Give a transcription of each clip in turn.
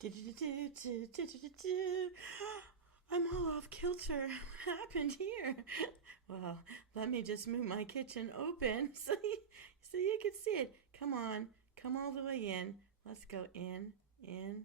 Do-do-do-do-do-do-do-do. I'm all off kilter. What happened here? Well, let me just move my kitchen open so you can see it. Come on, come all the way in. Let's go in, in.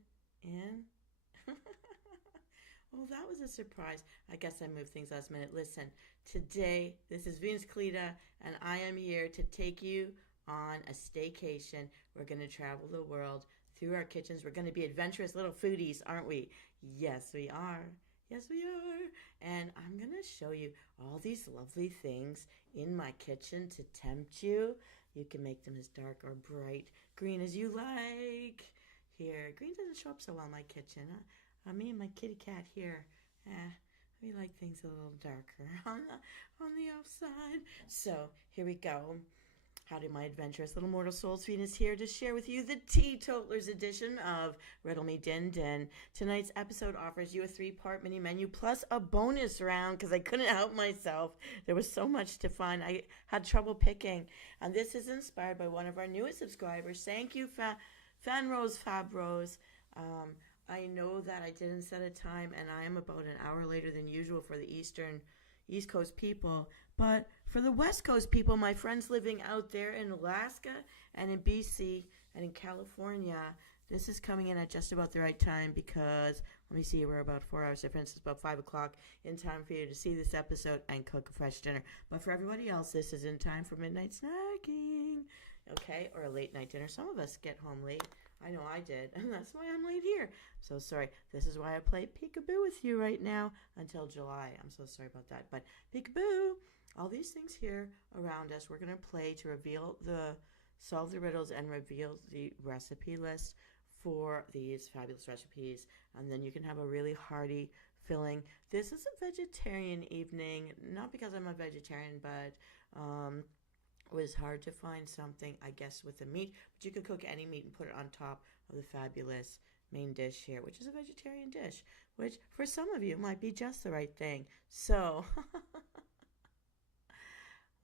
Well, that was a surprise. I guess I moved things last minute. Listen, today, this is Venus Callida, and I am here to take you on a staycation. We're going to travel the world through our kitchens. We're going to be adventurous little foodies, aren't we? Yes, we are. Yes, we are. And I'm going to show you all these lovely things in my kitchen to tempt you. You can make them as dark or bright green as you like. Here, green doesn't show up so well in my kitchen. Me and my kitty cat here, we like things a little darker on the outside. So here we go. Howdy, my adventurous little mortal souls. Venus here to share with you the Teetotalers edition of Riddle Me Din Din. Tonight's episode offers you a 3-part mini menu plus a bonus round because I couldn't help myself. There was so much to find. I had trouble picking. And this is inspired by one of our newest subscribers. Thank you, FabRose. I know that I didn't set a time, and I am about an hour later than usual for the East Coast people. But for the West Coast people, my friends living out there in Alaska and in BC and in California, this is coming in at just about the right time because, let me see, we're about 4 hours difference. It's about 5 o'clock in time for you to see this episode and cook a fresh dinner. But for everybody else, this is in time for midnight snacking, okay, or a late night dinner. Some of us get home late. I know I did, and that's why I'm late here. So sorry. This is why I play peekaboo with you right now until July. I'm so sorry about that. But peekaboo, all these things here around us, we're going to play to solve the riddles and reveal the recipe list for these fabulous recipes. And then you can have a really hearty filling. This is a vegetarian evening, not because I'm a vegetarian, but it was hard to find something, I guess, with the meat, but you could cook any meat and put it on top of the fabulous main dish here, which is a vegetarian dish, which for some of you might be just the right thing. So,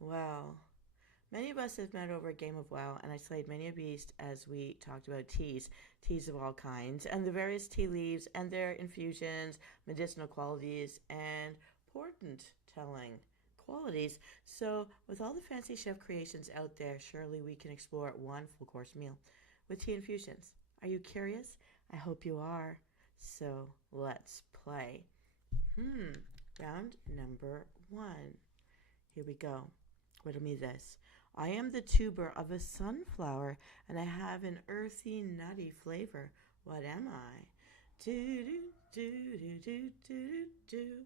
well, many of us have met over a game of WoW, and I slayed many a beast as we talked about teas of all kinds, and the various tea leaves and their infusions, medicinal qualities, and portent telling qualities. So with all the fancy chef creations out there, surely we can explore one full course meal with tea infusions. Are you curious? I hope you are. So let's play. Round number 1. Here we go. Riddle me this. I am the tuber of a sunflower, and I have an earthy, nutty flavor. What am I? Do do do do do do do.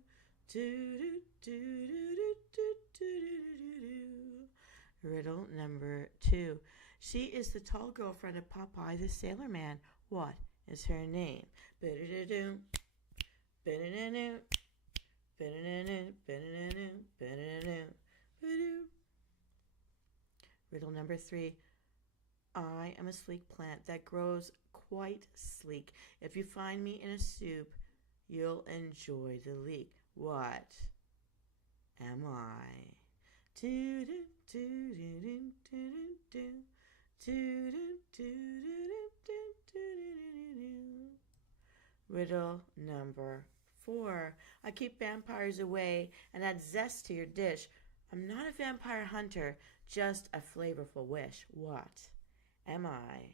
Riddle number 2. She is the tall girlfriend of Popeye the Sailor Man. What is her name? Riddle number 3. I am a sleek plant that grows quite sleek. If you find me in a soup, you'll enjoy the leek. What am I? Do do do do do do do do do do do do do. Riddle number 4. I keep vampires away and add zest to your dish. I'm not a vampire hunter, just a flavorful wish. What am I?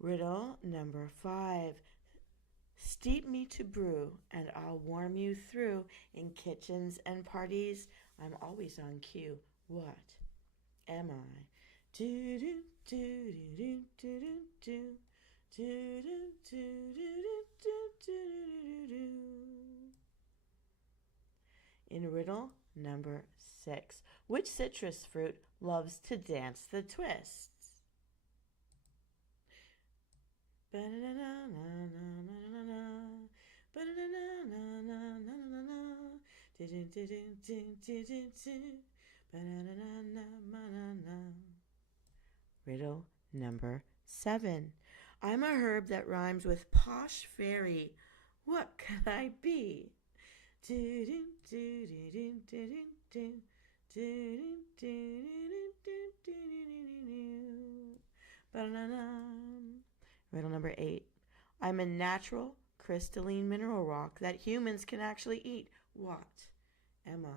Riddle number 5. Steep me to brew, and I'll warm you through. In kitchens and parties, I'm always on cue. What am I? Do do do do do do do. Do, do, do, do, do, do, do, do. In riddle number 6, which citrus fruit loves to dance the twists? Riddle number 7. I'm a herb that rhymes with posh fairy. What could I be? Riddle number 8. I'm a natural crystalline mineral rock that humans can actually eat. What am I?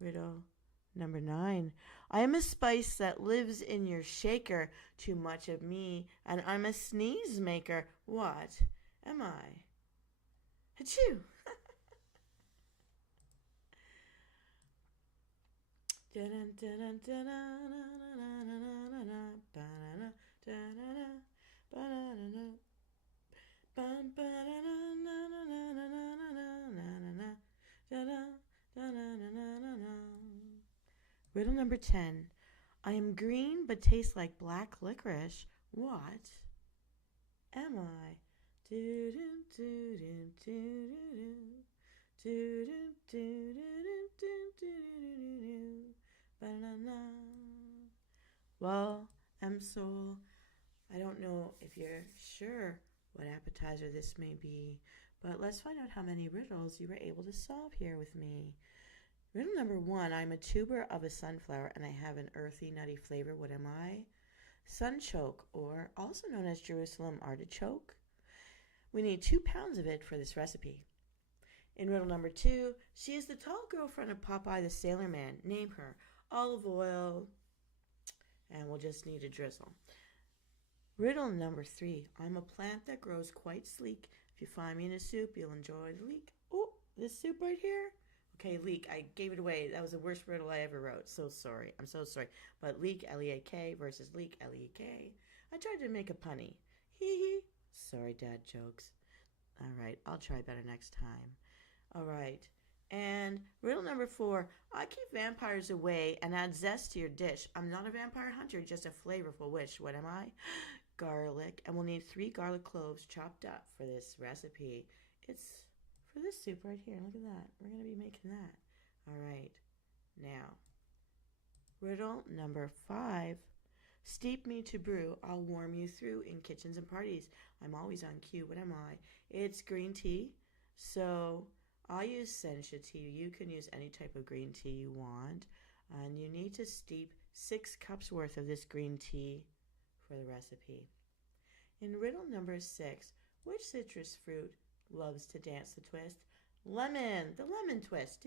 Riddle number 9. I am a spice that lives in your shaker. Too much of me, and I'm a sneeze maker. What am I? Achoo! Riddle number 10. I am green but taste like black licorice. What am I? Well, Msoul, I don't know if you're sure what appetizer this may be, but let's find out how many riddles you were able to solve here with me. Riddle number 1, I'm a tuber of a sunflower and I have an earthy, nutty flavor. What am I? Sunchoke, or also known as Jerusalem artichoke. We need 2 pounds of it for this recipe. In riddle number 2, she is the tall girlfriend of Popeye the Sailor Man. Name her. Olive oil, and we'll just need a drizzle. Riddle number 3, I'm a plant that grows quite sleek. If you find me in a soup, you'll enjoy the leek. Oh, this soup right here? Okay, leek. I gave it away. That was the worst riddle I ever wrote. So sorry. I'm so sorry. But leek, L-E-A-K, versus leek, L-E-A-K. I tried to make a punny. Hee hee. Sorry, dad jokes. All right, I'll try better next time. All right. And riddle number 4, I keep vampires away and add zest to your dish. I'm not a vampire hunter, just a flavorful witch. What am I? Garlic. And we'll need 3 garlic cloves chopped up for this recipe. It's for this soup right here. Look at that. We're going to be making that. All right. Now, riddle number 5. Steep me to brew. I'll warm you through in kitchens and parties. I'm always on cue. What am I? It's green tea. So I'll use sencha tea. You can use any type of green tea you want. And you need to steep 6 cups worth of this green tea for the recipe. In riddle number 6, which citrus fruit loves to dance the twist? Lemon, the lemon twist.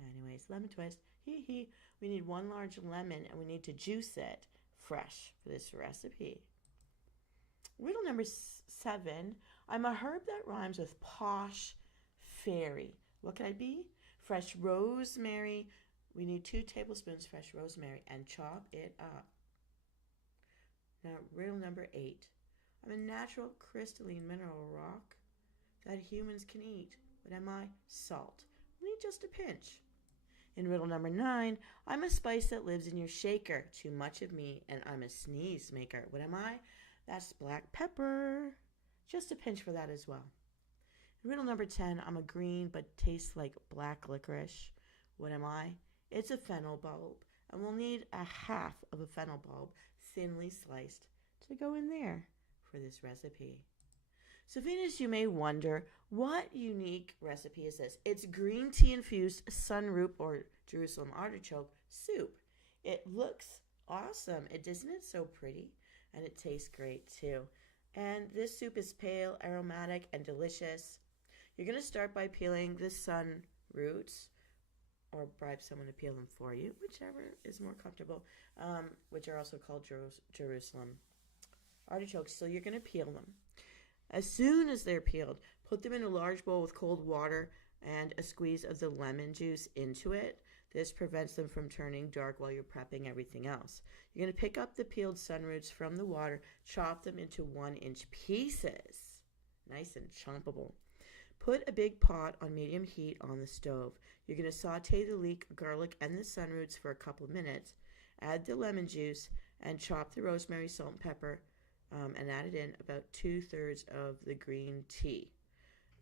Anyways, lemon twist. Hee hee. We need 1 large lemon and we need to juice it fresh for this recipe. Riddle number 7. I'm a herb that rhymes with posh fairy. What could I be? Fresh rosemary. We need 2 tablespoons fresh rosemary and chop it up. Now, riddle number 8. I'm a natural crystalline mineral rock that humans can eat. What am I? Salt. We need just a pinch. In riddle number 9, I'm a spice that lives in your shaker. Too much of me, and I'm a sneeze maker. What am I? That's black pepper. Just a pinch for that as well. In riddle number 10, I'm a green but tastes like black licorice. What am I? It's a fennel bulb, and we'll need a half of a fennel bulb, thinly sliced, to go in there for this recipe. So Venus, you may wonder, what unique recipe is this? It's green tea infused sunroot or Jerusalem artichoke soup. It looks awesome. Isn't it so pretty? And it tastes great too. And this soup is pale, aromatic, and delicious. You're going to start by peeling the sun roots, or bribe someone to peel them for you, whichever is more comfortable, which are also called Jerusalem artichokes. So you're going to peel them. As soon as they're peeled, put them in a large bowl with cold water and a squeeze of the lemon juice into it. This prevents them from turning dark while you're prepping everything else. You're going to pick up the peeled sun roots from the water, chop them into 1-inch pieces, nice and chompable. Put a big pot on medium heat on the stove. You're going to saute the leek, garlic, and the sun roots for a couple of minutes. Add the lemon juice and chop the rosemary, salt, and pepper and added in about 2/3 of the green tea.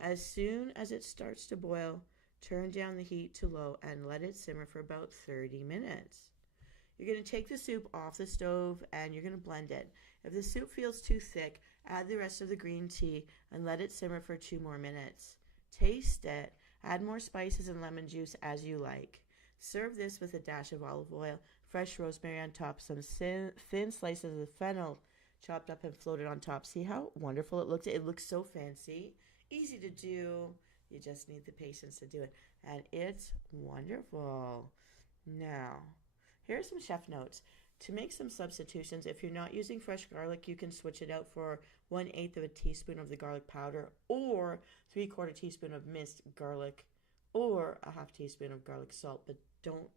As soon as it starts to boil, turn down the heat to low and let it simmer for about 30 minutes. You're going to take the soup off the stove and you're going to blend it. If the soup feels too thick, add the rest of the green tea and let it simmer for 2 more minutes. Taste it. Add more spices and lemon juice as you like. Serve this with a dash of olive oil, fresh rosemary on top, some thin slices of fennel chopped up and floated on top. See how wonderful it looks? It looks so fancy. Easy to do. You just need the patience to do it. And it's wonderful. Now, here are some chef notes. To make some substitutions, if you're not using fresh garlic, you can switch it out for 1/8 of a teaspoon of the garlic powder, or 3/4 teaspoon of minced garlic, or a half teaspoon of garlic salt, but don't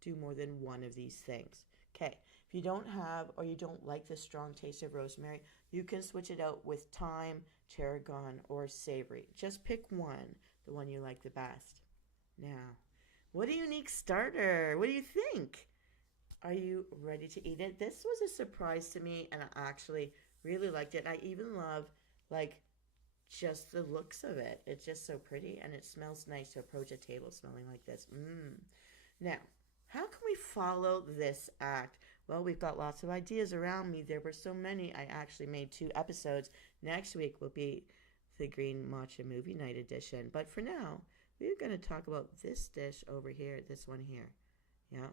do more than one of these things. Okay, if you don't have or you don't like the strong taste of rosemary, you can switch it out with thyme, tarragon, or savory. Just pick one, the one you like the best. Now, what a unique starter. What do you think? Are you ready to eat it? This was a surprise to me, and I actually really liked it. I even love, just the looks of it. It's just so pretty, and it smells nice to approach a table smelling like this. Now, how can we follow this act? Well, we've got lots of ideas around me. There were so many, I actually made 2 episodes. Next week will be the Green Matcha Movie Night edition. But for now, we're going to talk about this dish over here, this one here. Yeah.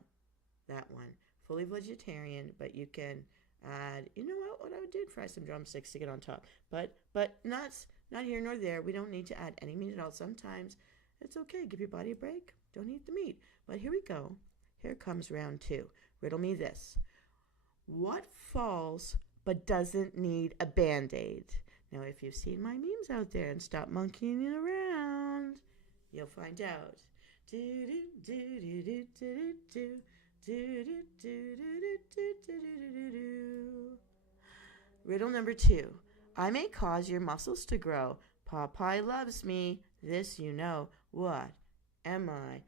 That one, fully vegetarian, but you can add, you know what I would do? Fry some drumsticks to get on top. But nuts, not here nor there. We don't need to add any meat at all. Sometimes it's okay. Give your body a break. Don't eat the meat. But here we go. Here comes round 2. Riddle me this. What falls but doesn't need a Band-Aid? Now, if you've seen my memes out there and stop monkeying around, you'll find out. Riddle number 2. I may cause your muscles to grow. Popeye loves me. This you know. What am I?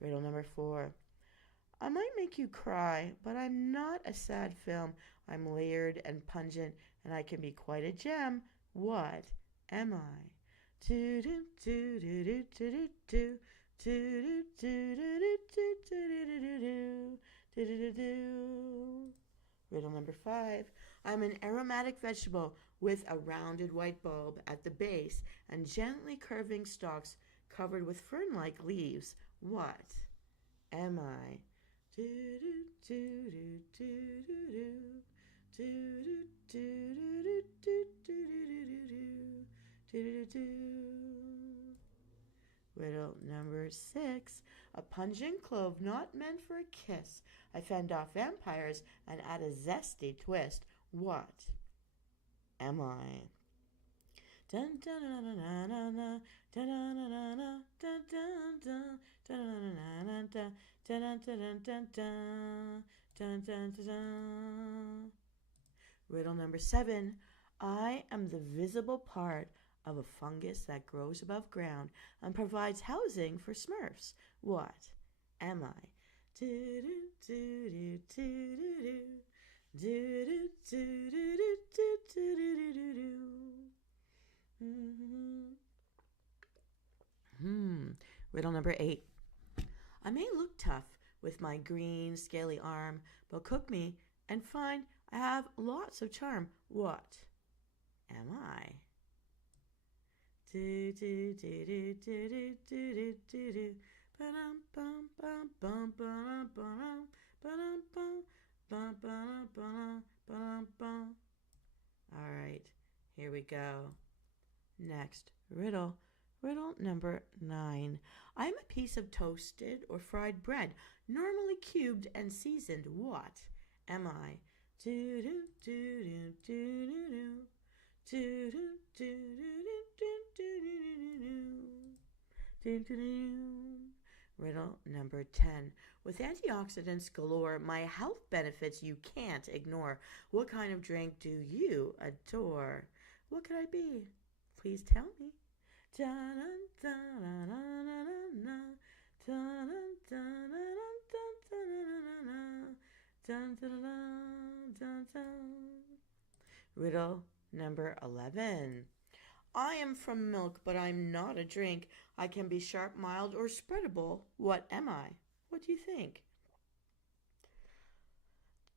Riddle number 4. I might make you cry, but I'm not a sad film. I'm layered and pungent, and I can be quite a gem. What am I? Riddle number 5. I'm an aromatic vegetable with a rounded white bulb at the base and gently curving stalks covered with fern-like leaves. What am I? Riddle number 6. A pungent clove not meant for a kiss. I fend off vampires and add a zesty twist. What am I? Riddle number 7. I am the visible part of a fungus that grows above ground and provides housing for Smurfs. What am I? Riddle number 8. I may look tough with my green, scaly arm, but cook me and find I have lots of charm. What am I? All right, here we go. Next, riddle number 9. I'm a piece of toasted or fried bread, normally cubed and seasoned. What am I? Riddle number 10. With antioxidants galore, my health benefits you can't ignore. What kind of drink do you adore? What could I be? Please tell me. Dun, dun, dun, dun, dun, dun, dun, dun, dun. Riddle number 11. I am from milk, but I'm not a drink. I can be sharp, mild, or spreadable. What am I? What do you think?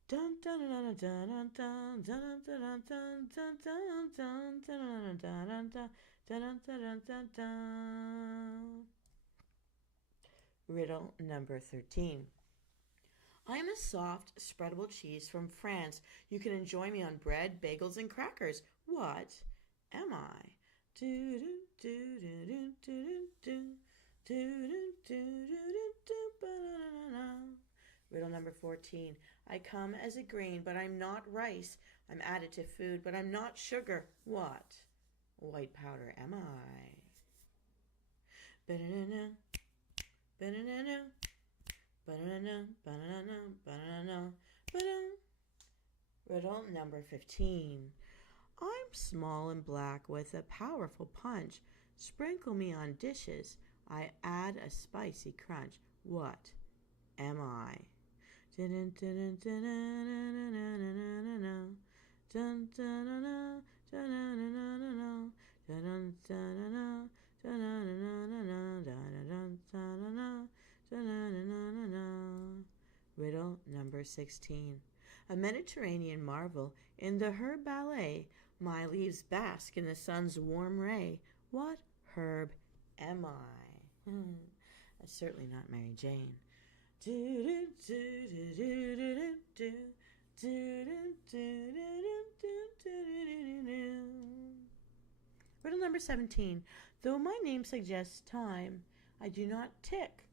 Dun dun dun dun dun dun dun dun dun dun dun dun dun dun dun dun dun dun. Riddle number 13. I am a soft, spreadable cheese from France. You can enjoy me on bread, bagels, and crackers. What am I? Do do do do do do do do do do do. Riddle number 14. I come as a grain, but I'm not rice. I'm added to food, but I'm not sugar. What white powder am I? Ba-da-da-da, ba-da-da-da, ba-da-da-da, ba-da-da-da, ba-da-da-da, ba-da. Riddle number 15. I'm small and black with a powerful punch. Sprinkle me on dishes. I add a spicy crunch. What am I? Riddle number 16. A Mediterranean marvel in the herb ballet. My leaves bask in the sun's warm ray. What herb am I? That's certainly not Mary Jane. Riddle number 17. Though my name suggests time, I do not tick,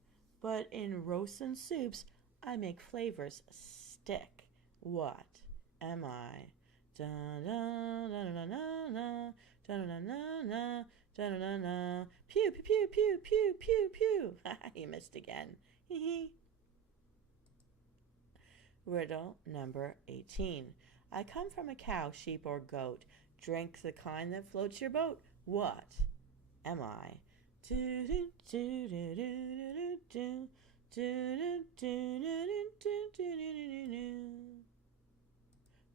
but in roasts and soups I make flavors stick. What am I? Pew, pew, pew, pew, pew, pew, pew. You missed again. Riddle number 18. I come from a cow, sheep, or goat. Drink the kind that floats your boat. What am I?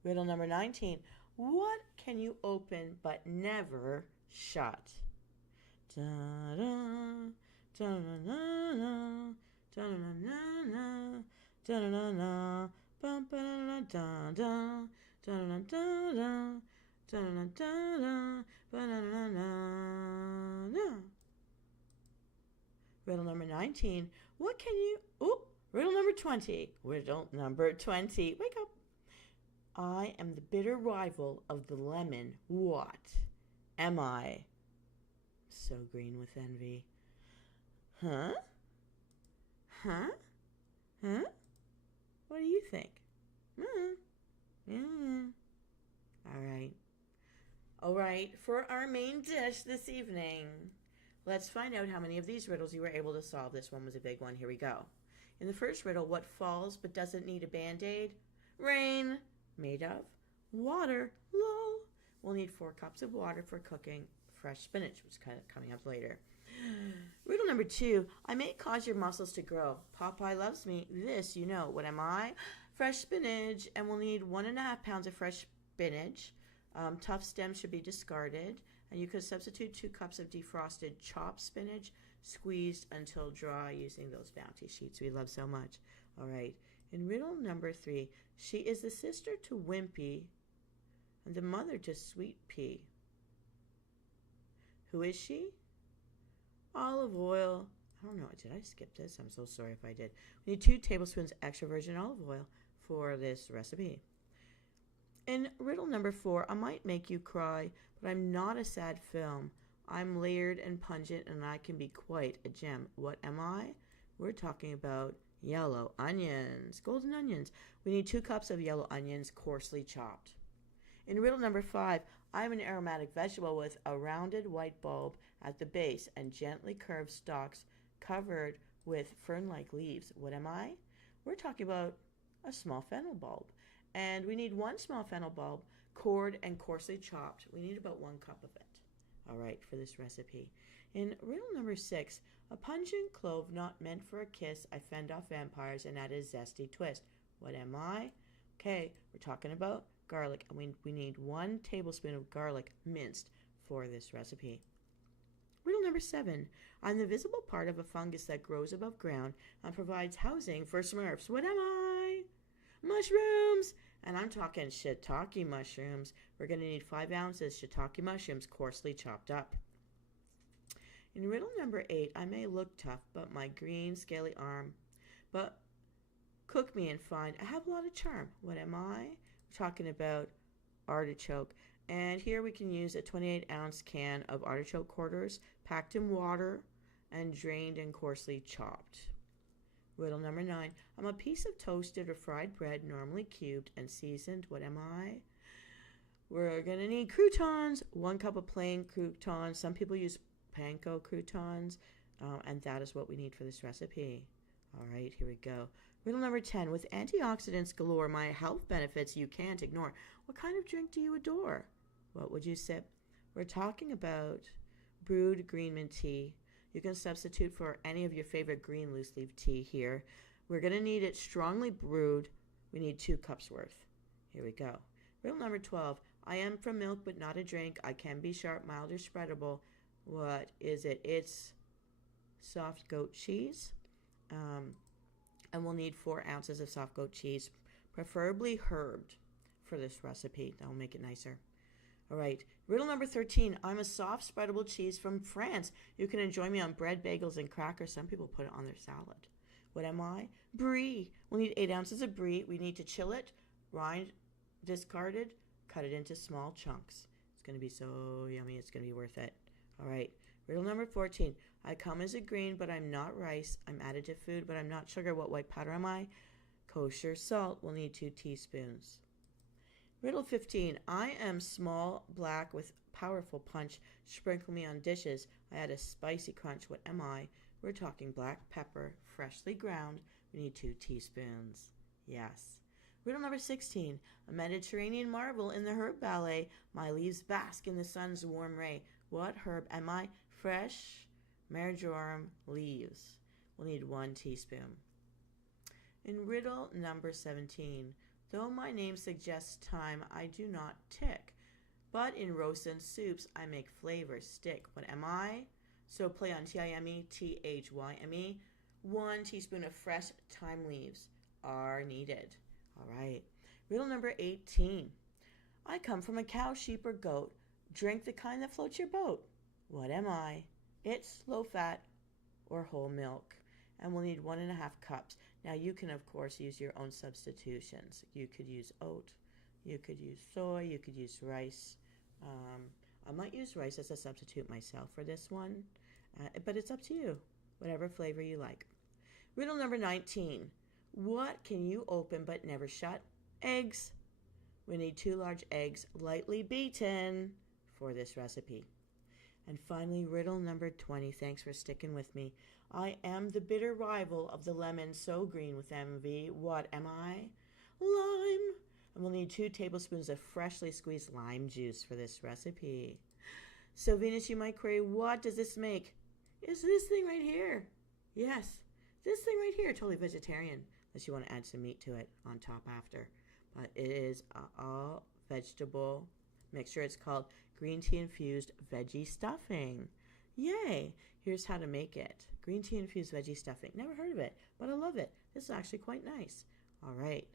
Riddle number 19. What can you open but never shut? Riddle number 19. What can you... Oh, riddle number 20. Riddle number 20. Wake up. I am the bitter rival of the lemon. What am I? So green with envy. Huh? Huh? Huh? What do you think? Yeah. All right, for our main dish this evening, let's find out how many of these riddles you were able to solve. This one was a big one. Here we go. In the first riddle, what falls but doesn't need a Band-Aid? Rain. Made of water. Lol. We'll need 4 cups of water for cooking fresh spinach, which is kind of coming up later. Riddle number 2. I may cause your muscles to grow. Popeye loves me. This you know. What am I? Fresh spinach. And we'll need 1.5 pounds of fresh spinach. Tough stems should be discarded. And you could substitute 2 cups of defrosted chopped spinach, squeezed until dry using those bounty sheets we love so much. All right. In riddle number 3, she is the sister to Wimpy and the mother to Sweet Pea. Who is she? Olive oil. I don't know. Did I skip this? I'm so sorry if I did. We need 2 tablespoons extra virgin olive oil for this recipe. In riddle number 4, I might make you cry, but I'm not a sad film. I'm layered and pungent, and I can be quite a gem. What am I? We're talking about yellow onions, golden onions. We need 2 cups of yellow onions, coarsely chopped. In riddle number 5, I'm an aromatic vegetable with a rounded white bulb at the base and gently curved stalks covered with fern-like leaves. What am I? We're talking about a small fennel bulb. And we need 1 small fennel bulb, cored and coarsely chopped. We need about 1 cup of it. All right, for this recipe. In riddle number 6, A pungent clove not meant for a kiss. I fend off vampires and add a zesty twist. What am I? Okay, we're talking about garlic, and we need 1 tablespoon of garlic minced for this recipe. Riddle number 7. I'm the visible part of a fungus that grows above ground and provides housing for Smurfs. What am I? Mushrooms! And I'm talking shiitake mushrooms. We're going to need 5 ounces shiitake mushrooms coarsely chopped up. In riddle number 8, I may look tough, but my green scaly arm. But cook me and find I have a lot of charm. What am I? We're talking about artichoke. And here we can use a 28-ounce can of artichoke quarters, packed in water, and drained and coarsely chopped. Riddle number 9. I'm a piece of toasted or fried bread, normally cubed and seasoned. What am I? We're going to need croutons, 1 cup of plain croutons. Some people use panko croutons, and that is what we need for this recipe. All right, here we go. Riddle number 10. With antioxidants galore, my health benefits you can't ignore. What kind of drink do you adore? What would you sip? We're talking about brewed green mint tea. You can substitute for any of your favorite green loose leaf tea here. We're going to need it strongly brewed. We need 2 cups worth. Here we go. Riddle number 12. I am from milk but not a drink. I can be sharp, mild, or spreadable. What is it? It's soft goat cheese. And we'll need 4 ounces of soft goat cheese, preferably herbed for this recipe. That'll make it nicer. All right, riddle number 13. I'm a soft, spreadable cheese from France. You can enjoy me on bread, bagels, and crackers. Some people put it on their salad. What am I? Brie. We'll need 8 ounces of brie. We need to chill it, rind discarded, cut it into small chunks. It's going to be so yummy. It's going to be worth it. All right, riddle number 14. I come as a green, but I'm not rice. I'm added to food, but I'm not sugar. What white powder am I? Kosher salt. We'll need 2 teaspoons. Riddle 15. I am small, black, with powerful punch. Sprinkle me on dishes. I add a spicy crunch. What am I? We're talking black pepper, freshly ground. We need 2 teaspoons. Yes. Riddle number 16. A Mediterranean marvel in the herb ballet. My leaves bask in the sun's warm ray. What herb am I? Fresh marjoram leaves. We'll need 1 teaspoon. In riddle number 17. Though my name suggests time, I do not tick. But in roasts and soups, I make flavors stick. What am I? So play on T-I-M-E, T-H-Y-M-E. 1 teaspoon of fresh thyme leaves are needed. All right. Riddle number 18. I come from a cow, sheep, or goat. Drink the kind that floats your boat. What am I? It's low fat or whole milk. And we'll need 1.5 cups. Now you can, of course, use your own substitutions. You could use oat, you could use soy, you could use rice. I might use rice as a substitute myself for this one, but it's up to you, whatever flavor you like. Riddle number 19. What can you open but never shut? Eggs. We need 2 large eggs, lightly beaten, for this recipe. And finally, riddle number 20. Thanks for sticking with me. I am the bitter rival of the lemon so green with envy. What am I? Lime. And we'll need 2 tablespoons of freshly squeezed lime juice for this recipe. So Venus, you might query, what does this make? It's this thing right here. Yes, this thing right here. Totally vegetarian, unless you want to add some meat to it on top after. But it is all vegetable mixture. It's called green tea infused veggie stuffing. Yay! Here's how to make it. Green tea infused veggie stuffing. Never heard of it, but I love it. This is actually quite nice. All right.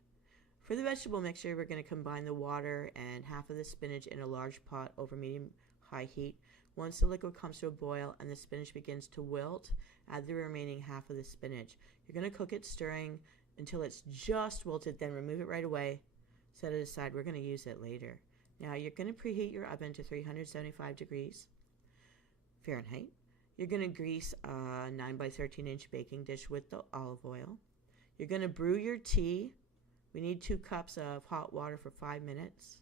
For the vegetable mixture, we're going to combine the water and half of the spinach in a large pot over medium-high heat. Once the liquid comes to a boil and the spinach begins to wilt, add the remaining half of the spinach. You're going to cook it, stirring until it's just wilted, then remove it right away. Set it aside. We're going to use it later. Now, you're going to preheat your oven to 375 degrees Fahrenheit. You're going to grease a 9 by 13 inch baking dish with the olive oil. You're going to brew your tea. We need 2 cups of hot water for 5 minutes.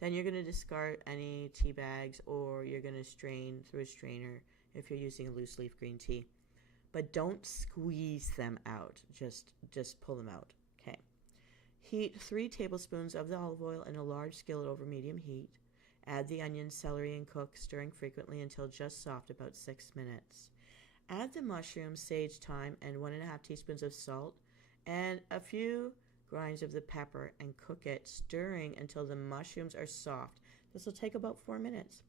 Then you're going to discard any tea bags, or you're going to strain through a strainer if you're using a loose leaf green tea. But don't squeeze them out. Just pull them out. Okay. Heat 3 tablespoons of the olive oil in a large skillet over medium heat. Add the onions, celery, and cook, stirring frequently until just soft, about 6 minutes. Add the mushrooms, sage, thyme, and 1.5 teaspoons of salt, and a few grinds of the pepper, and cook it, stirring until the mushrooms are soft. This will take about 4 minutes.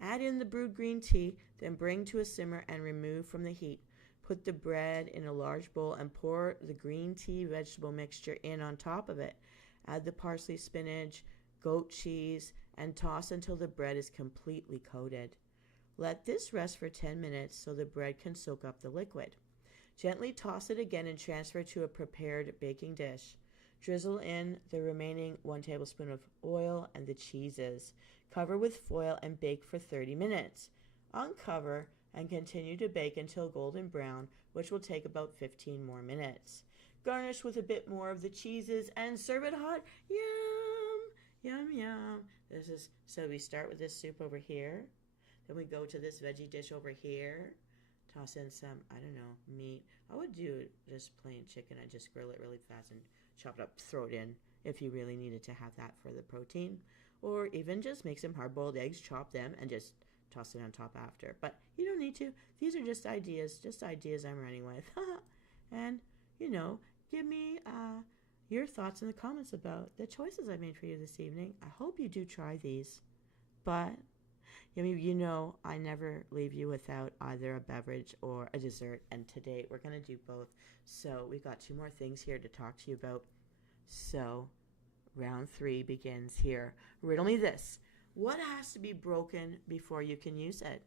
Add in the brewed green tea, then bring to a simmer and remove from the heat. Put the bread in a large bowl and pour the green tea vegetable mixture in on top of it. Add the parsley, spinach, goat cheese, and toss until the bread is completely coated. Let this rest for 10 minutes so the bread can soak up the liquid. Gently toss it again and transfer to a prepared baking dish. Drizzle in the remaining 1 tablespoon of oil and the cheeses. Cover with foil and bake for 30 minutes. Uncover and continue to bake until golden brown, which will take about 15 more minutes. Garnish with a bit more of the cheeses and serve it hot. Yum, yum, yum. So we start with this soup over here. Then we go to this veggie dish over here. Toss in some, I don't know, meat. I would do just plain chicken. I just grill it really fast and chop it up, throw it in if you really needed to have that for the protein. Or even just make some hard-boiled eggs, chop them, and just toss it on top after. But you don't need to. These are just ideas I'm running with. And, give me your thoughts in the comments about the choices I made for you this evening. I hope you do try these. But I never leave you without either a beverage or a dessert, and today we're going to do both. So we've got 2 more things here to talk to you about. So round 3 begins here. Riddle me this. What has to be broken before you can use it?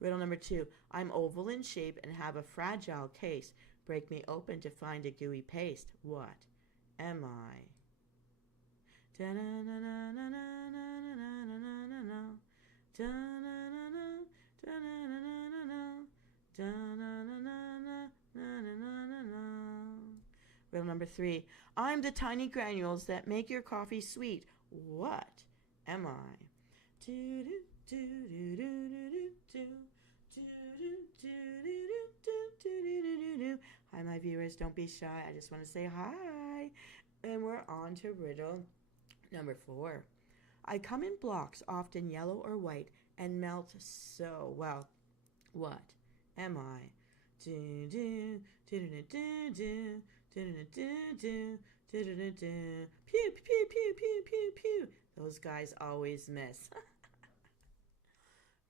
Riddle number 2. I'm oval in shape and have a fragile case. Break me open to find a gooey paste. What am I? Riddle number 3. I'm the tiny granules that make your coffee sweet. What am I? Hi, my viewers. Don't be shy. I just want to say hi. And we're on to riddle number 4. I come in blocks, often yellow or white, and melt so well. What am I? Pew, pew, pew, pew, pew, pew. Those guys always miss.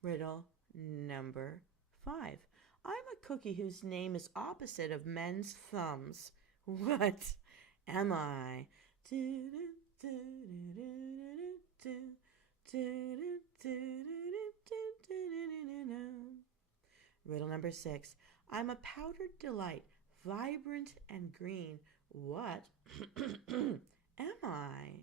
Riddle number 5. I'm a cookie whose name is opposite of men's thumbs. What am I? Riddle number 6. I'm a powdered delight, vibrant and green. What am I?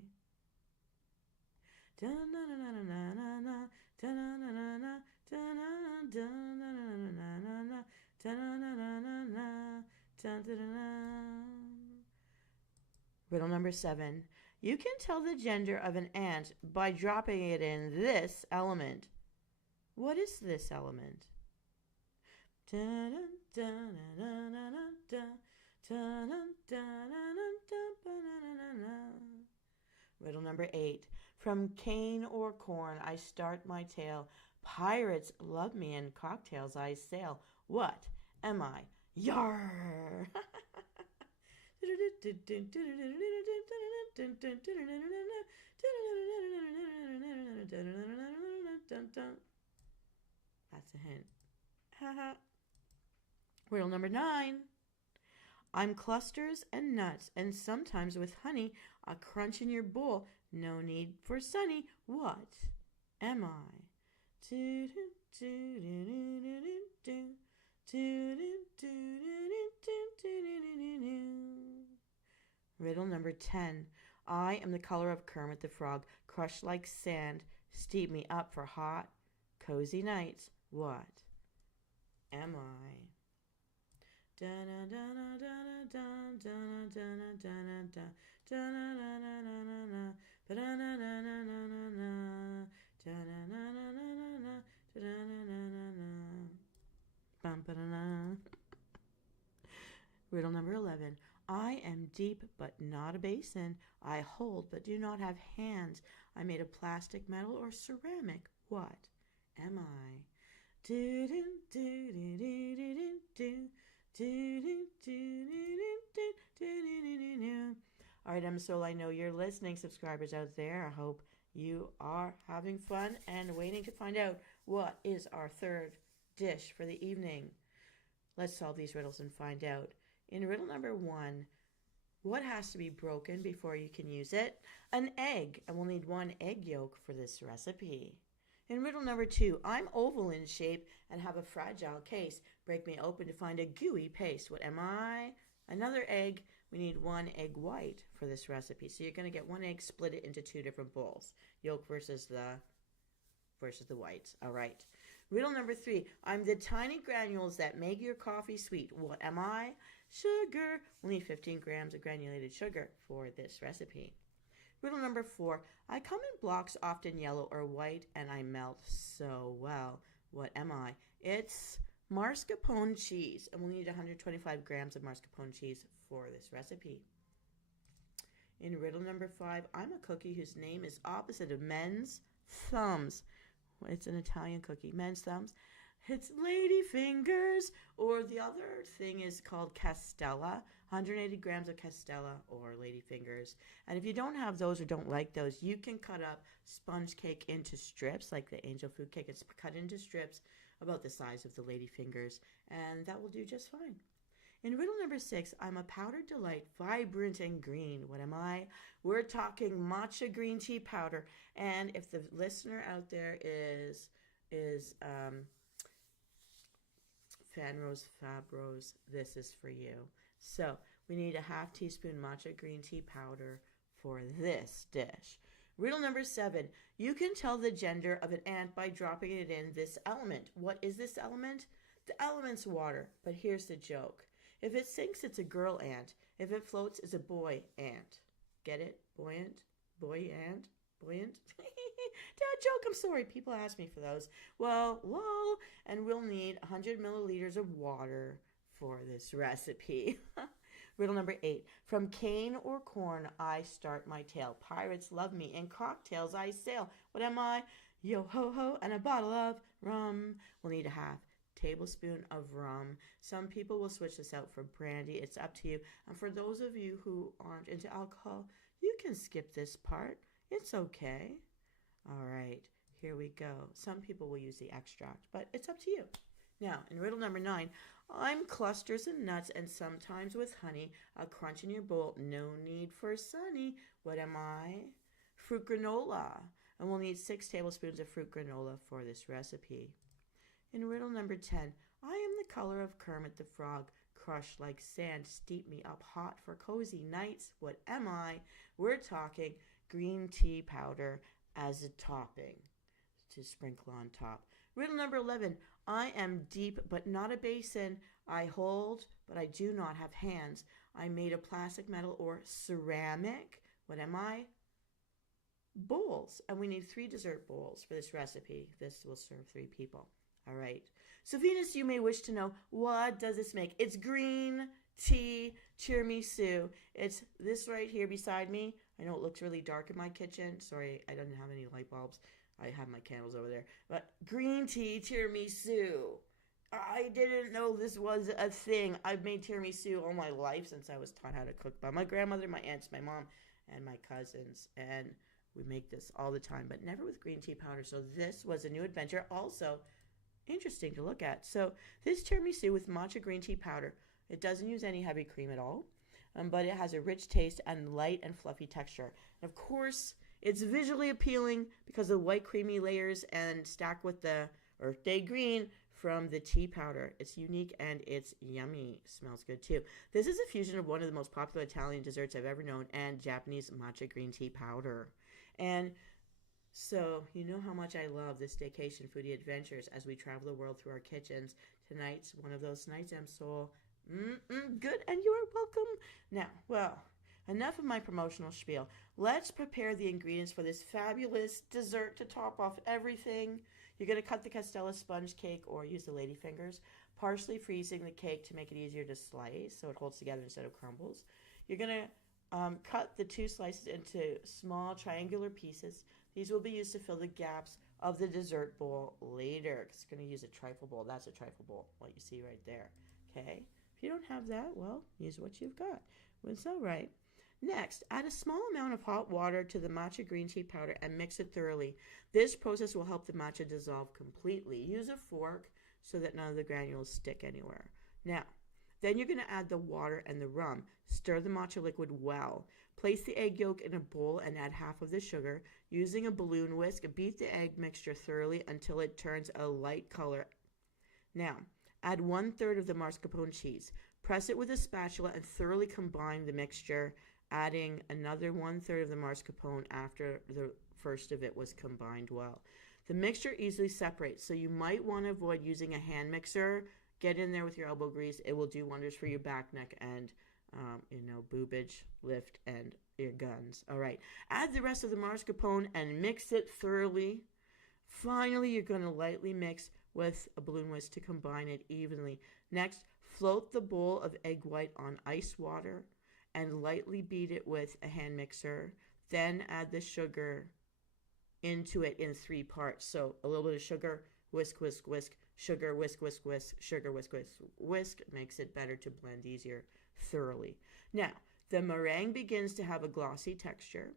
Riddle number 7. You can tell the gender of an ant by dropping it in this element. What is this element? Riddle number 8. From cane or corn I start my tale. Pirates love me and cocktails I sail. What am I? Yar! That's a hint. Riddle number 9. I'm clusters and nuts, and sometimes with honey, a crunch in your bowl. No need for sunny. What am I? Riddle number 10. I am the color of Kermit the Frog, crushed like sand. Steep me up for hot, cozy nights. What am I? Riddle number 11. I am deep but not a basin. I hold but do not have hands. I'm made of plastic, metal, or ceramic. What am I? Do do do do do do do do do do do do do. All right, Msoul, I know you're listening, subscribers out there. I hope you are having fun and waiting to find out what is our third dish for the evening. Let's solve these riddles and find out. In riddle number 1, what has to be broken before you can use it? An egg, and we'll need 1 egg yolk for this recipe. In riddle number 2, I'm oval in shape and have a fragile case. Break me open to find a gooey paste. What am I? Another egg. We need 1 egg white for this recipe. So you're going to get 1 egg, split it into 2 different bowls. Yolk versus the whites. All right. Riddle number 3, I'm the tiny granules that make your coffee sweet. What am I? Sugar. We'll need 15 grams of granulated sugar for this recipe. Riddle number 4, I come in blocks often yellow or white and I melt so well. What am I? It's mascarpone cheese, and we'll need 125 grams of mascarpone cheese for this recipe. In riddle number 5, I'm a cookie whose name is opposite of men's thumbs. It's an Italian cookie. Men's thumbs. It's lady fingers, or the other thing is called castella. 180 grams of castella or lady fingers. And if you don't have those or don't like those, you can cut up sponge cake into strips, like the angel food cake. It's cut into strips about the size of the lady fingers, and that will do just fine. In riddle number 6, I'm a powdered delight, vibrant and green. What am I? We're talking matcha green tea powder. And if the listener out there is FabRose, this is for you. So we need a half teaspoon matcha green tea powder for this dish. Riddle number 7, you can tell the gender of an ant by dropping it in this element. What is this element? The element's water, but here's the joke. If it sinks, it's a girl ant. If it floats, it's a boy ant. Get it? Buoyant? Boy ant? Buoyant? Dad joke, I'm sorry. People ask me for those. Well, lol. And we'll need 100 milliliters of water for this recipe. Riddle number 8. From cane or corn, I start my tale. Pirates love me. In cocktails, I sail. What am I? Yo-ho-ho and a bottle of rum. We'll need a half tablespoon of rum. Some people will switch this out for brandy. It's up to you. And for those of you who aren't into alcohol, you can skip this part. It's okay. All right, here we go. Some people will use the extract, but it's up to you. Now, in riddle number 9, I'm clusters and nuts and sometimes with honey. A crunch in your bowl. No need for sunny. What am I? Fruit granola. And we'll need 6 tablespoons of fruit granola for this recipe. In riddle number 10, I am the color of Kermit the Frog, crushed like sand, steep me up hot for cozy nights. What am I? We're talking green tea powder as a topping to sprinkle on top. Riddle number 11, I am deep but not a basin. I hold but I do not have hands. I'm made of plastic, metal, or ceramic. What am I? Bowls. And we need 3 dessert bowls for this recipe. This will serve 3 people. All right. So Venus, you may wish to know, what does this make? It's green tea tiramisu. It's this right here beside me. I know it looks really dark in my kitchen. Sorry, I don't have any light bulbs. I have my candles over there. But green tea tiramisu. I didn't know this was a thing. I've made tiramisu all my life since I was taught how to cook by my grandmother, my aunts, my mom, and my cousins. And we make this all the time, but never with green tea powder. So this was a new adventure. Also, interesting to look at. So this tiramisu with matcha green tea powder, it doesn't use any heavy cream at all, but it has a rich taste and light and fluffy texture. And of course, it's visually appealing because of the white creamy layers and stacked with the Earth Day green from the tea powder. It's unique and it's yummy. Smells good too. This is a fusion of one of the most popular Italian desserts I've ever known and Japanese matcha green tea powder. And so, you know how much I love this staycation foodie adventures as we travel the world through our kitchens. Tonight's one of those nights, Msoul. Good, and you are welcome. Now, well, enough of my promotional spiel. Let's prepare the ingredients for this fabulous dessert to top off everything. You're going to cut the castella sponge cake or use the lady fingers. partially freezing the cake to make it easier to slice so it holds together instead of crumbles. You're going to cut the 2 slices into small triangular pieces. These will be used to fill the gaps of the dessert bowl later. It's going to use a trifle bowl. That's a trifle bowl, what you see right there. Okay? If you don't have that, well, use what you've got. It's all right. Next, add a small amount of hot water to the matcha green tea powder and mix it thoroughly. This process will help the matcha dissolve completely. Use a fork so that none of the granules stick anywhere. Now, then you're going to add the water and the rum. Stir the matcha liquid well. Place the egg yolk in a bowl and add half of the sugar. Using a balloon whisk, beat the egg mixture thoroughly until it turns a light color. Now, add 1/3 of the mascarpone cheese. Press it with a spatula and thoroughly combine the mixture, adding another 1/3 of the mascarpone after the first of it was combined well. The mixture easily separates, so you might want to avoid using a hand mixer. Get in there with your elbow grease. It will do wonders for your back, neck, and boobage, lift, and your guns. All right. Add the rest of the mascarpone and mix it thoroughly. Finally, you're going to lightly mix with a balloon whisk to combine it evenly. Next, float the bowl of egg white on ice water and lightly beat it with a hand mixer. Then add the sugar into it in 3 parts. So a little bit of sugar, whisk, whisk, whisk, sugar, whisk, whisk, whisk, sugar, whisk, whisk, whisk. Makes it better to blend easier thoroughly. Now, the meringue begins to have a glossy texture.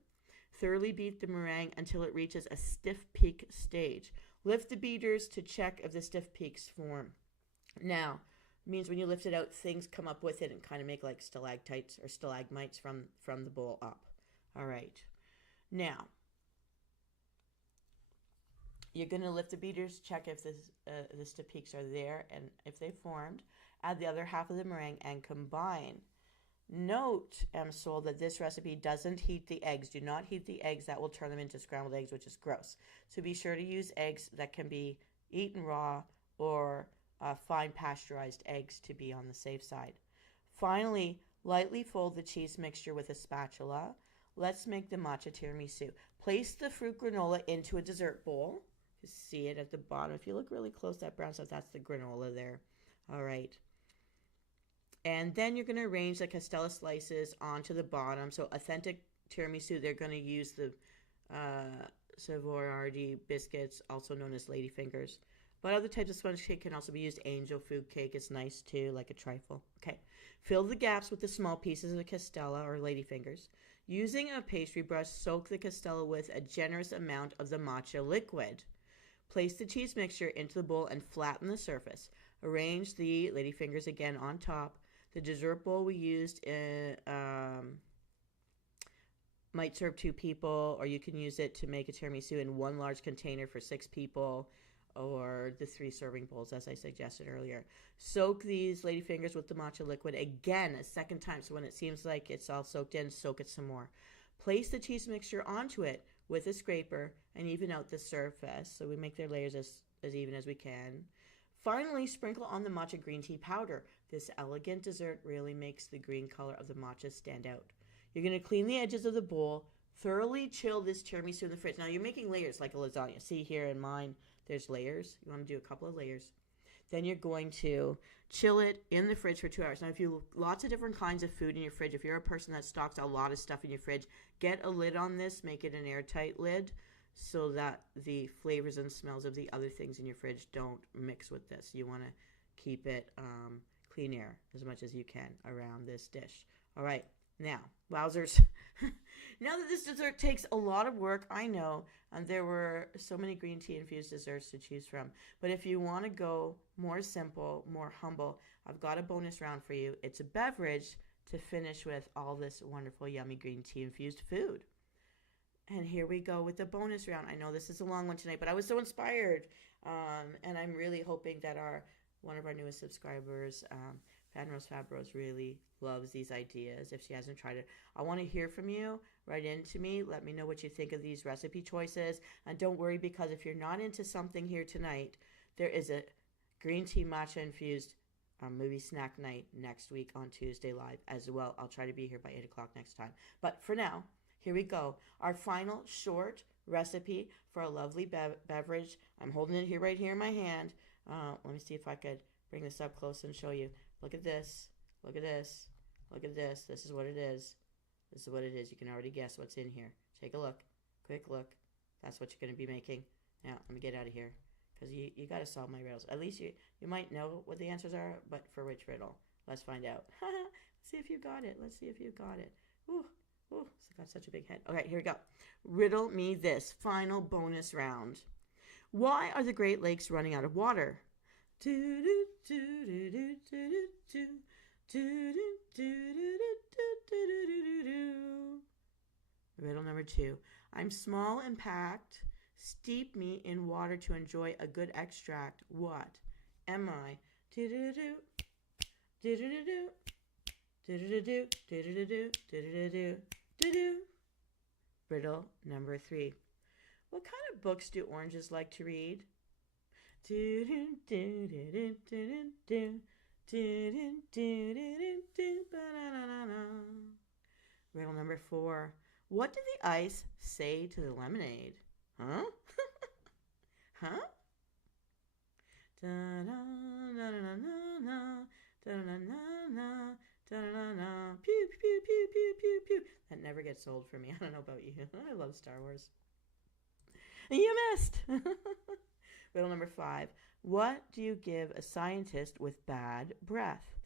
Thoroughly beat the meringue until it reaches a stiff peak stage. Lift the beaters to check if the stiff peaks form. Now, it means when you lift it out, things come up with it and kind of make like stalactites or stalagmites from the bowl up. All right. Now, you're going to lift the beaters, check if the stiff peaks are there, and if they formed, add the other half of the meringue and combine. Note, Msoul, that this recipe doesn't heat the eggs. Do not heat the eggs. That will turn them into scrambled eggs, which is gross. So be sure to use eggs that can be eaten raw or fine pasteurized eggs to be on the safe side. Finally, lightly fold the cheese mixture with a spatula. Let's make the matcha tiramisu. Place the fruit granola into a dessert bowl. You see it at the bottom. If you look really close, that brown stuff, that's the granola there. All right. And then you're going to arrange the castella slices onto the bottom. So authentic tiramisu, they're going to use the Savoiardi biscuits, also known as ladyfingers. But other types of sponge cake can also be used. Angel food cake is nice too, like a trifle. Okay. Fill the gaps with the small pieces of castella or ladyfingers. Using a pastry brush, soak the castella with a generous amount of the matcha liquid. Place the cheese mixture into the bowl and flatten the surface. Arrange the ladyfingers again on top. The dessert bowl we used might serve 2 people, or you can use it to make a tiramisu in 1 large container for 6 people, or the 3 serving bowls as I suggested earlier. Soak these ladyfingers with the matcha liquid again a second time, so when it seems like it's all soaked in, soak it some more. Place the cheese mixture onto it with a scraper and even out the surface, so we make their layers as even as we can. Finally, sprinkle on the matcha green tea powder. This elegant dessert really makes the green color of the matcha stand out. You're going to clean the edges of the bowl, thoroughly chill this tiramisu in the fridge. Now you're making layers like a lasagna. See here in mine, there's layers. You want to do a couple of layers. Then you're going to chill it in the fridge for 2 hours. Now, if you lots of different kinds of food in your fridge, if you're a person that stocks a lot of stuff in your fridge, get a lid on this. Make it an airtight lid so that the flavors and smells of the other things in your fridge don't mix with this. You want to keep it clean air as much as you can around this dish. All right. Now, wowzers. Now that this dessert takes a lot of work, I know, and there were so many green tea infused desserts to choose from. But if you want to go more simple, more humble, I've got a bonus round for you. It's a beverage to finish with all this wonderful, yummy green tea infused food. And here we go with the bonus round. I know this is a long one tonight, but I was so inspired. And I'm really hoping that one of our newest subscribers, FabRose, really loves these ideas if she hasn't tried it. I want to hear from you. Write into me. Let me know what you think of these recipe choices. And don't worry, because if you're not into something here tonight, there is a green tea matcha infused movie snack night next week on Tuesday live as well. I'll try to be here by 8 o'clock next time. But for now, here we go. Our final short recipe for a lovely beverage. I'm holding it here right here in my hand. Let me see if I could bring this up close and show you. Look at this. Look at this. Look at this. This is what it is. This is what it is. You can already guess what's in here. Take a look. Quick look. That's what you're going to be making. Now, let me get out of here. Because you got to solve my riddles. At least you might know what the answers are, but for which riddle? Let's find out. Let's see if you got it. Let's see if you got it. Ooh, it's got such a big head. Okay, here we go. Riddle me this. Final bonus round. Why are the Great Lakes running out of water? Riddle number 2. I'm small and packed. Steep me in water to enjoy a good extract. What am I? Riddle number 3. What kind of books do oranges like to read? Riddle number 4. What did the ice say to the lemonade? Huh? Huh? Pew, pew, pew, pew, pew, pew. That never gets old for me. I don't know about you. I love Star Wars. You missed. Riddle number 5. What do you give a scientist with bad breath?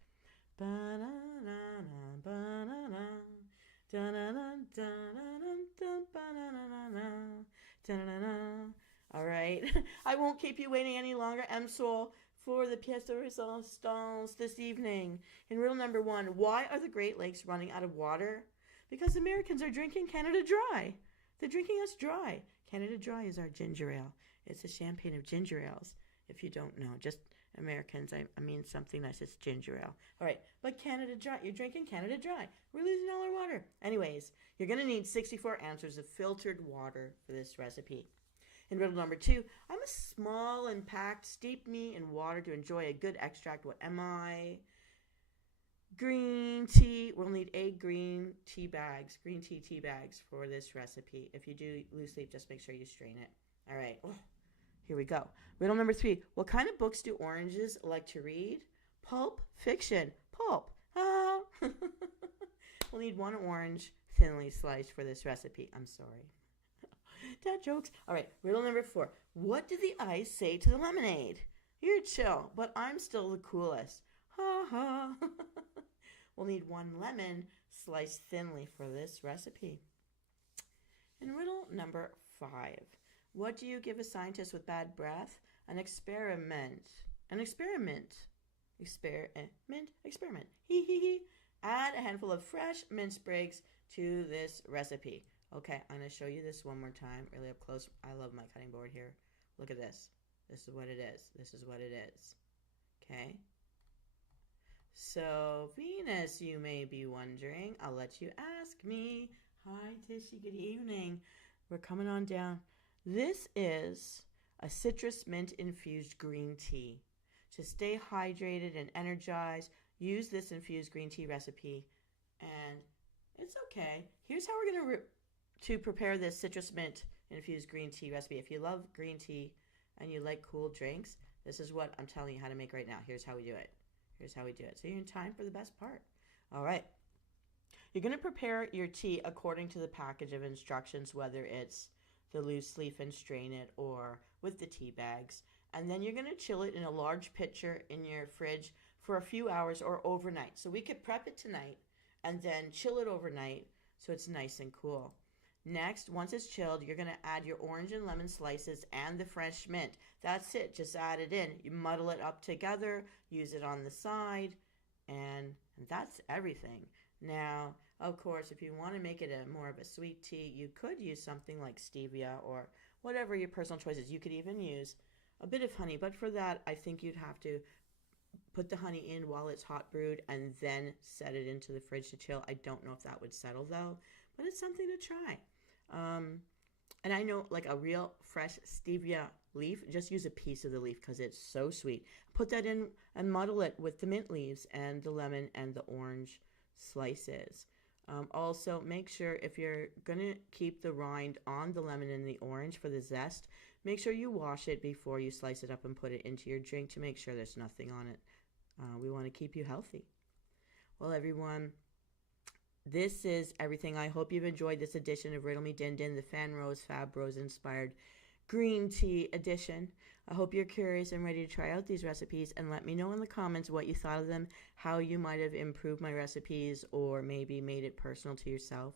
All right. I won't keep you waiting any longer, Msoul, for the pièce de résistance this evening. In riddle number 1, why are the Great Lakes running out of water? Because Americans are drinking Canada Dry. They're drinking us dry. Canada Dry is our ginger ale. It's a champagne of ginger ales, if you don't know. Just Americans, I mean something nice. It's ginger ale. All right, but Canada Dry. You're drinking Canada Dry. We're losing all our water. Anyways, you're going to need 64 ounces of filtered water for this recipe. In riddle number 2, I'm a small and packed. Steep me in water to enjoy a good extract. What am I? Green tea. We'll need 8 green tea bags for this recipe. If you do lose sleep, just make sure you strain it. All right. Here we go. Riddle number 3. What kind of books do oranges like to read? Pulp fiction. Pulp. Ah. We'll need 1 orange thinly sliced for this recipe. I'm sorry. Dad jokes. All right. Riddle number 4. What did the ice say to the lemonade? You're chill, but I'm still the coolest. Ha ha. We'll need 1 lemon sliced thinly for this recipe. In riddle number 5. What do you give a scientist with bad breath? An experiment. An experiment. Experiment. Hee hee hee. Add a handful of fresh mint sprigs to this recipe. Okay, I'm going to show you this one more time, really up close. I love my cutting board here. Look at this. This is what it is. This is what it is. Okay. So, Venus, you may be wondering. I'll let you ask me. Hi, Tishy. Good evening. We're coming on down. This is a citrus mint infused green tea. To stay hydrated and energized, use this infused green tea recipe. And it's okay. Here's how we're going to prepare this citrus mint infused green tea recipe. If you love green tea and you like cool drinks, this is what I'm telling you how to make right now. Here's how we do it. Here's how we do it. So you're in time for the best part. All right. You're going to prepare your tea according to the package of instructions, whether it's the loose leaf and strain it or with the tea bags. And then you're going to chill it in a large pitcher in your fridge for a few hours or overnight. So we could prep it tonight and then chill it overnight so it's nice and cool. Next, once it's chilled, you're going to add your orange and lemon slices and the fresh mint. That's it. Just add it in. You muddle it up together, use it on the side, and that's everything. Now, of course, if you want to make it more of a sweet tea, you could use something like stevia or whatever your personal choice is. You could even use a bit of honey, but for that, I think you'd have to put the honey in while it's hot brewed and then set it into the fridge to chill. I don't know if that would settle, though, but it's something to try. And I know, like a real fresh stevia leaf, just use a piece of the leaf because it's so sweet. Put that in and muddle it with the mint leaves and the lemon and the orange slices. Also, make sure if you're going to keep the rind on the lemon and the orange for the zest, Make sure you wash it before you slice it up and put it into your drink to make sure there's nothing on it. We want to keep you healthy. Well, everyone, this is everything. I hope you've enjoyed this edition of Riddle Me Din Din, the FabRose inspired green tea edition. I hope you're curious and ready to try out these recipes, and let me know in the comments what you thought of them, how you might have improved my recipes, or maybe made it personal to yourself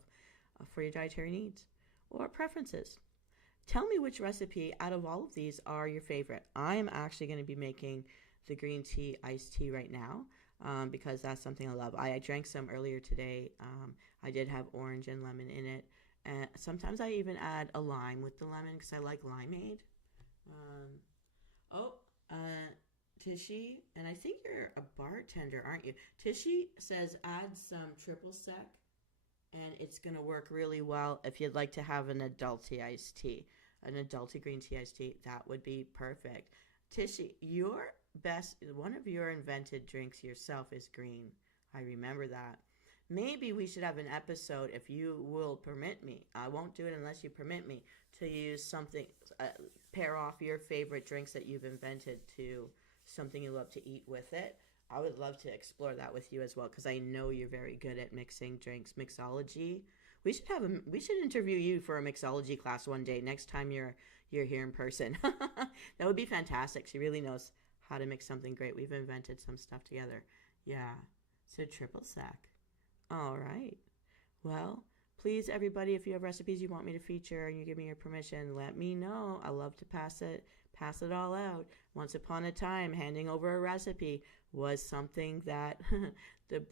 for your dietary needs or preferences. Tell me which recipe out of all of these are your favorite. I am actually going to be making the green tea iced tea right now because that's something I love. I drank some earlier today. I did have orange and lemon in it. Sometimes I even add a lime with the lemon because I like limeade. Tishy, and I think you're a bartender, aren't you? Tishy says add some triple sec, and it's going to work really well if you'd like to have an adulty iced tea, an adulty green tea iced tea. That would be perfect. Tishy, one of your invented drinks yourself is green. I remember that. Maybe we should have an episode, if you will permit me. I won't do it unless you permit me, to use something, pair off your favorite drinks that you've invented to something you love to eat with it. I would love to explore that with you as well, because I know you're very good at mixing drinks, mixology. We should interview you for a mixology class one day next time you're here in person. That would be fantastic. She really knows how to mix something great. We've invented some stuff together. Yeah. So triple sec. All right. Well, please, everybody, if you have recipes you want me to feature and you give me your permission, let me know. I love to pass it all out. Once upon a time, handing over a recipe was something that the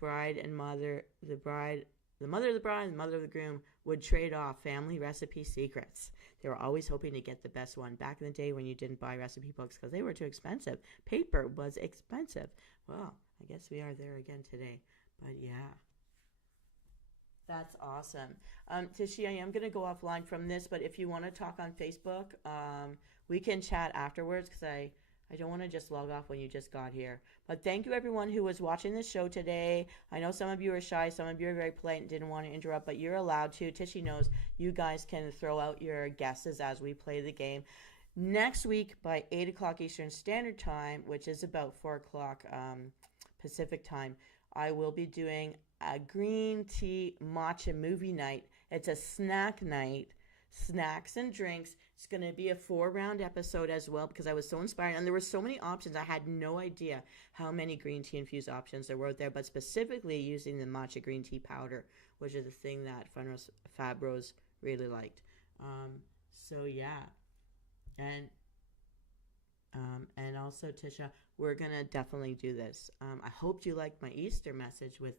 mother of the bride and the mother of the groom would trade off family recipe secrets. They were always hoping to get the best one. Back in the day when you didn't buy recipe books because they were too expensive. Paper was expensive. Well, I guess we are there again today. But yeah. That's awesome. Tishy, I am going to go offline from this, but if you want to talk on Facebook, we can chat afterwards because I don't want to just log off when you just got here. But thank you, everyone who was watching this show today. I know some of you are shy. Some of you are very polite and didn't want to interrupt, but you're allowed to. Tishy knows you guys can throw out your guesses as we play the game. Next week by 8 o'clock Eastern Standard Time, which is about 4 o'clock Pacific Time, I will be doing a green tea matcha movie night. It's a snack night, snacks and drinks. It's going to be a 4-round episode as well because I was so inspired. And there were so many options. I had no idea how many green tea infused options there were out there, but specifically using the matcha green tea powder, which is the thing that FabRose really liked. So yeah. And also, Tisha, we're going to definitely do this. I hope you liked my Easter message with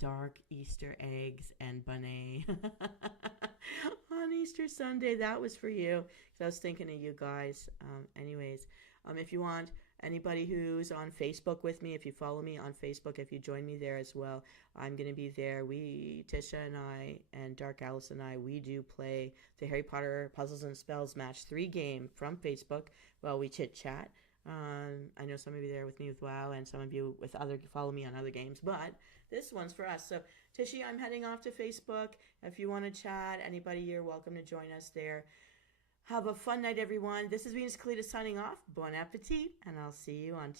dark Easter eggs and bunny on Easter Sunday. That was for you because I was thinking of you guys. If you want, anybody who's on Facebook with me, if you follow me on Facebook, if you join me there as well, I'm going to be there. Tisha and I, and Dark Alice and I, we do play the Harry Potter Puzzles and Spells Match 3 game from Facebook while we chit-chat. I know some of you there with me with WoW, and some of you follow me on other games, but this one's for us. So, Tishy, I'm heading off to Facebook. If you want to chat, anybody, you're welcome to join us there. Have a fun night, everyone. This is Venus Callida signing off. Bon appetit, and I'll see you on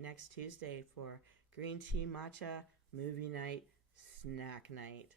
next Tuesday, for Green Tea Matcha Movie Night Snack Night.